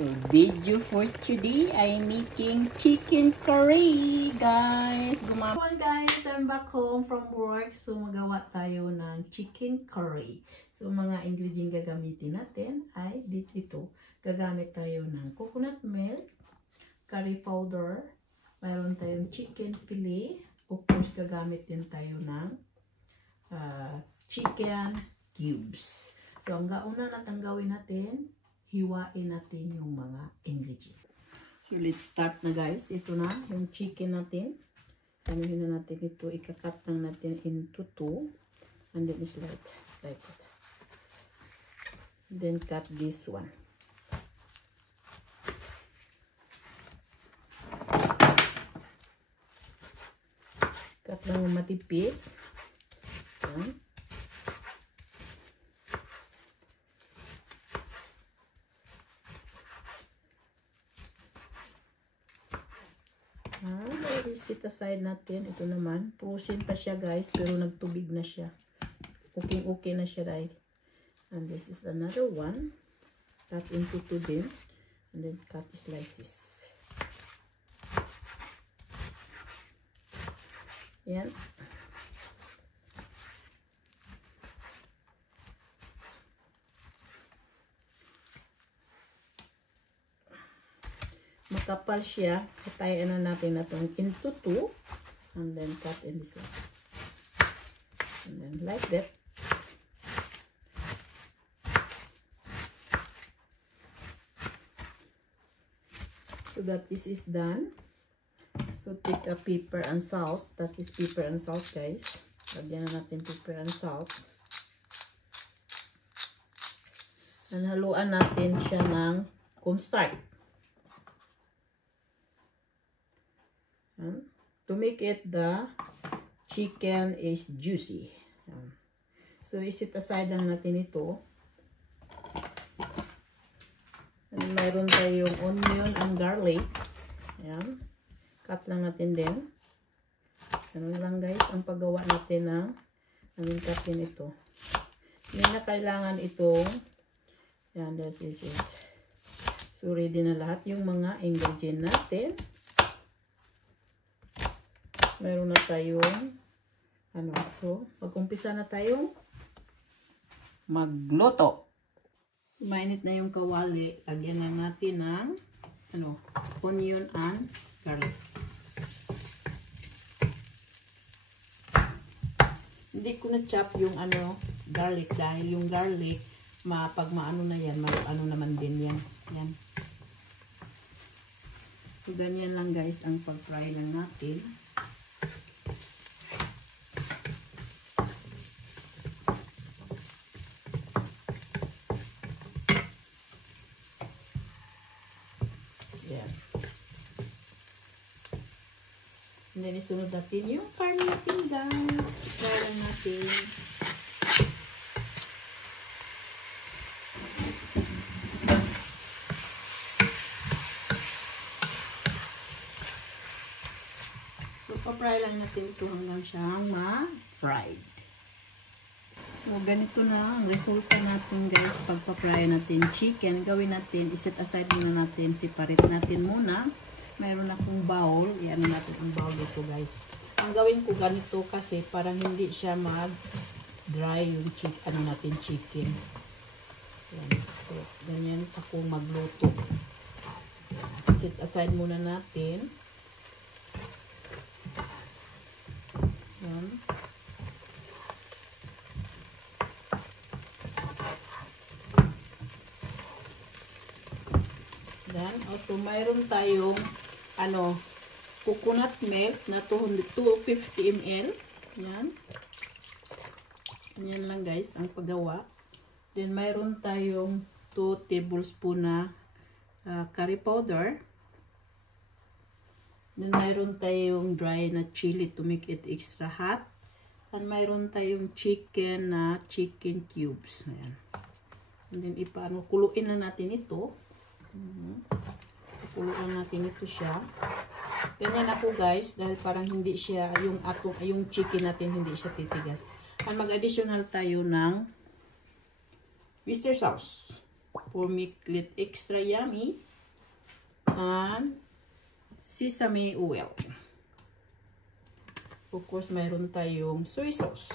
So, video for today ay making chicken curry, guys. Well, guys, I'm back home from work. So, magawa tayo ng chicken curry. So, mga ingredient gagamitin natin ay dito. Gagamit tayo ng coconut milk, curry powder, mayroon tayong chicken fillet. Of course, gagamit din tayo ng chicken cubes. So, ang gauna natin gawin natin, hiwain natin yung mga ingredients. So, let's start na, guys. Ito na, yung chicken natin. Anuhin na natin ito. Ika-cut lang natin into 2. And then it's like that. Then cut this one. Cut lang yung matipis. Yan. Set aside natin. Ito naman. Frozen pa siya, guys. Pero nagtubig na siya. Okay na siya, guys. And this is another one. Cut into 2 din. And then cut slices. Yan. Makapal siya. Katayin na natin na itong into 2. And then cut in this one. And then like that. So that this is done. So take a pepper and salt. That is pepper and salt, guys. Lagyan na natin pepper and salt. And haluan natin siya ng cornstarch. To make it the chicken is juicy. So isit aside lang natin ito. And mayroon tayong onion and garlic. Ayan. Cut lang natin din. Ganun lang, guys ang paggawa natin ng aming cutin ito. Hindi na kailangan itong yan, that is it. So ready na lahat yung mga ingredient natin. Meron na tayong so mag-umpisa na tayong magluto. So mainit na yung kawali, lagyan na natin ng onion and garlic. Hindi ko na chop yung garlic dahil yung garlic pag maano na yan, naman din yan. Yan. So ganyan lang, guys ang pag-fry lang natin. And then isunod natin yung carne natin, guys. Try lang natin. So, pa-fry lang natin ito hanggang siyang ma-fried. So, ganito na ang resulta natin, guys. Pag-fry natin chicken, gawin natin, iset aside muna natin, separate natin muna. Mayroon akong bowl. Iyan natin ang bowl dito, guys. Ang gawin ko ganito kasi parang hindi siya mag-dry yung chicken. Yan. So, ganyan ako magluto. Set aside muna natin. Yan. Then, also, mayroon tayong coconut milk na 250 ml. Yan. Yan lang, guys, ang paggawa. Then, mayroon tayong 2 tablespoon na curry powder. Then, mayroon tayong dry na chili to make it extra hot. And mayroon tayong chicken na chicken cubes. Ayan. And then, kuluin na natin ito. Kuluin natin ito siya. Ganyan ako, guys, dahil parang hindi siya, yung chicken natin hindi siya titigas. And mag-additional tayo ng Worcester sauce for make it extra yummy. and sesame oil. Of course, mayroon tayong soy sauce.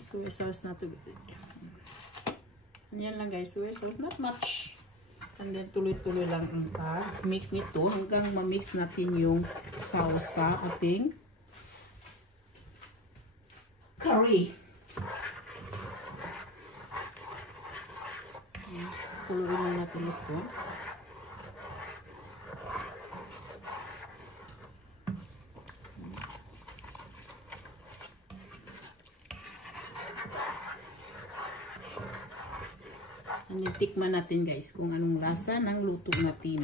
Soy sauce na to. Yan lang guys, soy sauce, not much. And then tuloy-tuloy lang ang mix nito hanggang ma-mix natin yung sauce sa ating curry. Tuloy lang natin ito. Tikman natin guys kung anong lasa ng luto natin.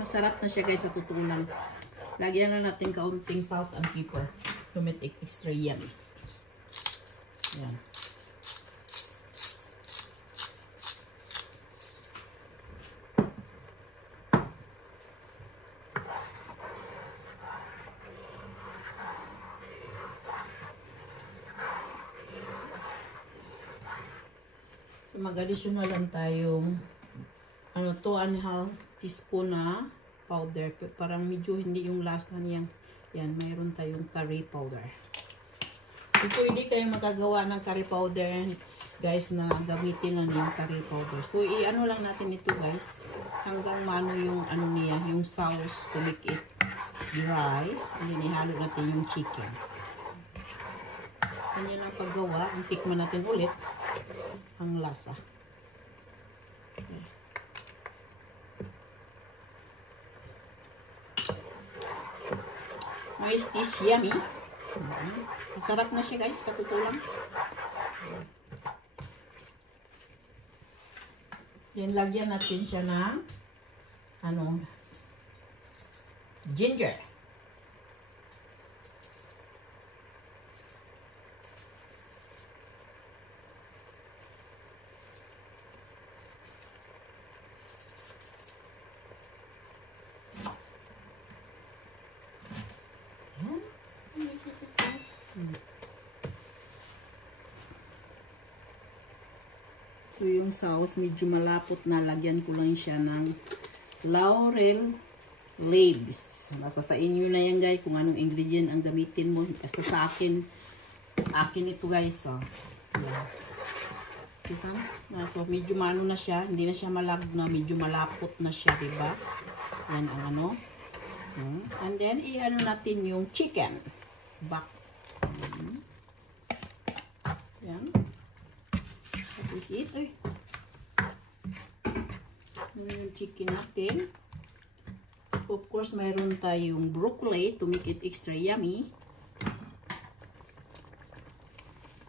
Masarap na siya guys sa totoo lang. Lagyan na natin kaunting salt and pepper to make it extra yummy. Yan. So, mag-additional lang tayong 2.5 teaspoon na powder. Parang medyo hindi yung lasa niya. Yan, mayroon tayong curry powder. So, pwede kayong magagawa ng curry powder, guys, na gamitin lang yung curry powder. So, i-ano lang natin ito, guys, hanggang mano yung ano niya, yung sauce to make it dry. And then, ihalo natin yung chicken. Ganyan lang paggawa. Tikman natin ulit ang lasa. Okay. Now is this yummy? Masarap na siya guys, sa totoo lang. Then lagyan natin siya ng ginger. So, yung sauce, medyo malapot na. Lagyan ko lang siya ng laurel leaves. Nasa sa inyo na yan, guys, kung anong ingredient ang gamitin mo. Basta sa akin ito, guys. So, yeah. So, medyo maano na siya. Hindi na siya malag na. Medyo malapot na siya, diba? Yan ang ano. And then, i-ano natin yung chicken. Back. Yan. That is it. Yung chicken natin. Of course, mayroon tayong broccoli to make it extra yummy.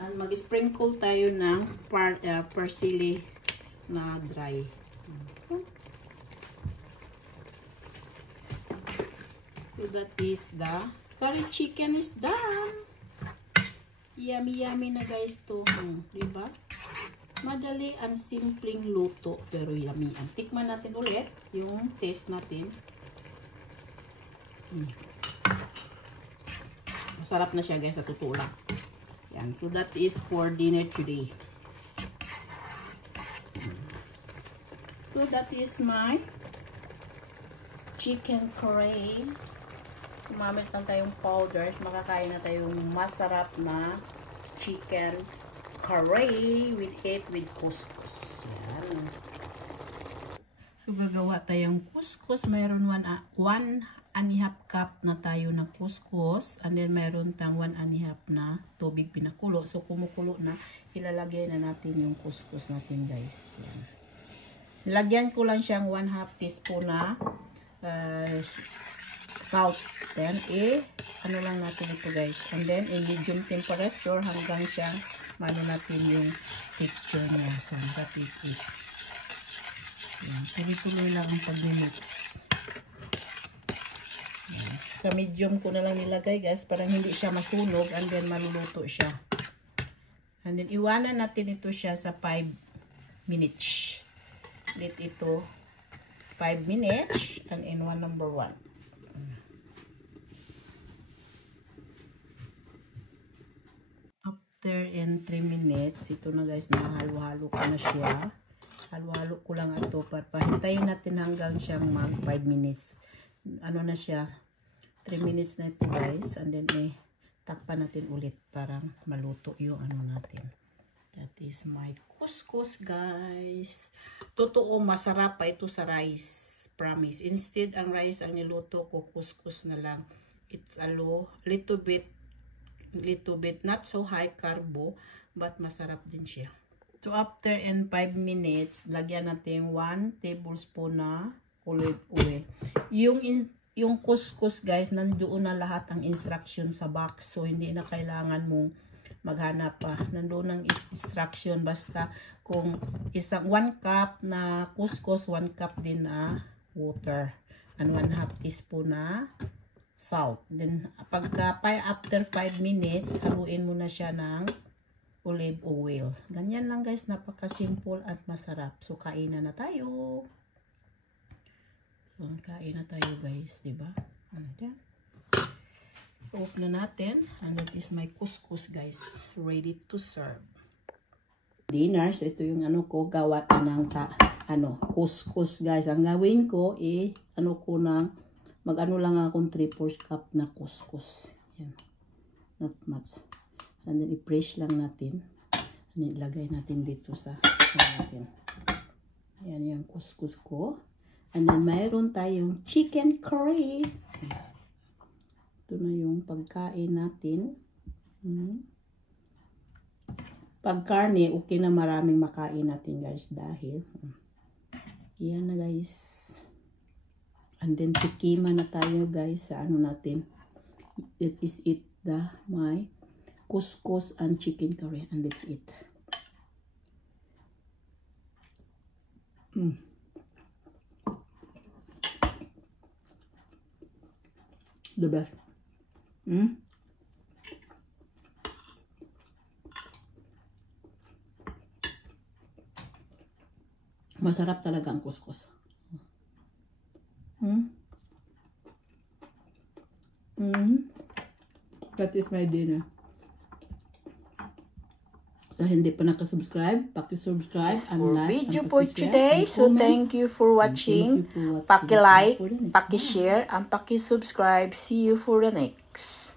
And mag-sprinkle tayo ng parsley na dry. So that is the curry chicken is done. Yummy yummy na guys to. Diba? Madali ang simpleng luto pero yummy. Tikman natin ulit yung taste natin. Masarap na siya guys sa totoo lang. Yan. So that is for dinner today. So that is my chicken curry. Gumamit lang tayong powders. Makakain na tayong masarap na chicken curry with couscous. Yan. So gagawa tayong couscous. Mayroon 1.5 cup na tayo na couscous. And then mayroon tang 1.5 na tubig pinakulo. So kumukulo na. Ilalagay na natin yung couscous natin guys. Yan. Lagyan ko lang siyang 1/2 teaspoon na salt. Then, ano lang natin ito guys. And then, in medium temperature hanggang siyang mano natin yung texture niya. So, that is it. Yan. Tuloy-tuloy lang ang pag-mix. Sa medium ko na lang nilagay guys. Parang hindi siya masunog. And then, maluluto siya. And then, iwanan natin ito siya sa 5 minutes. Let ito 5 minutes. And in number 1. after in 3 minutes, ito na guys, nahalo-halo ko na siya. Halo-halo ko lang ito para pahintayin natin hanggang siyang mag 5 minutes. Ano na siya, 3 minutes na ito guys, and then takpan natin ulit para maluto yung ano natin. That is my couscous guys. Totoo, masarap pa ito sa rice. Promise. Instead, ang rice ang niluto ko, couscous na lang. It's a little bit, not so high carbo, but masarap din siya. So, after in 5 minutes, lagyan natin 1 tablespoon na olive oil. Yung couscous guys, nandoon na lahat ang instruction sa box. So, hindi na kailangan mong maghanap pa. Nandoon ang instruction. Basta kung isang 1 cup na couscous, 1 cup din na water. And 1/2 teaspoon na salt. Then, after 5 minutes, haluin mo na siya ng olive oil. Ganyan lang guys. Napaka-simple at masarap. So, kainan na tayo. So, kain na tayo guys. Diba? Ayan. Open na natin. And that is my couscous guys. Ready to serve. Dinners. Ito yung ano ko. Gawa ko ng couscous guys. Ang gawin ko mag-ano lang akong 3/4 cup na couscous. Yan. Not much. And then i-press lang natin. And then ilagay natin dito sa natin. Yan yung couscous ko. And then mayroon tayong chicken curry. Ito na yung pagkain natin. Pag karne, okay na maraming makain natin guys. Dahil, yan na guys. And then, tikima na tayo guys sa ano natin. That is it. My couscous and chicken curry. And that's it. The best. Masarap talaga ang couscous. That is my dinner. Sa hindi pa nakasubscribe, paki-subscribe and like. Video for today. So thank you for watching. Paki-like, paki-share, and paki-subscribe. See you for the next.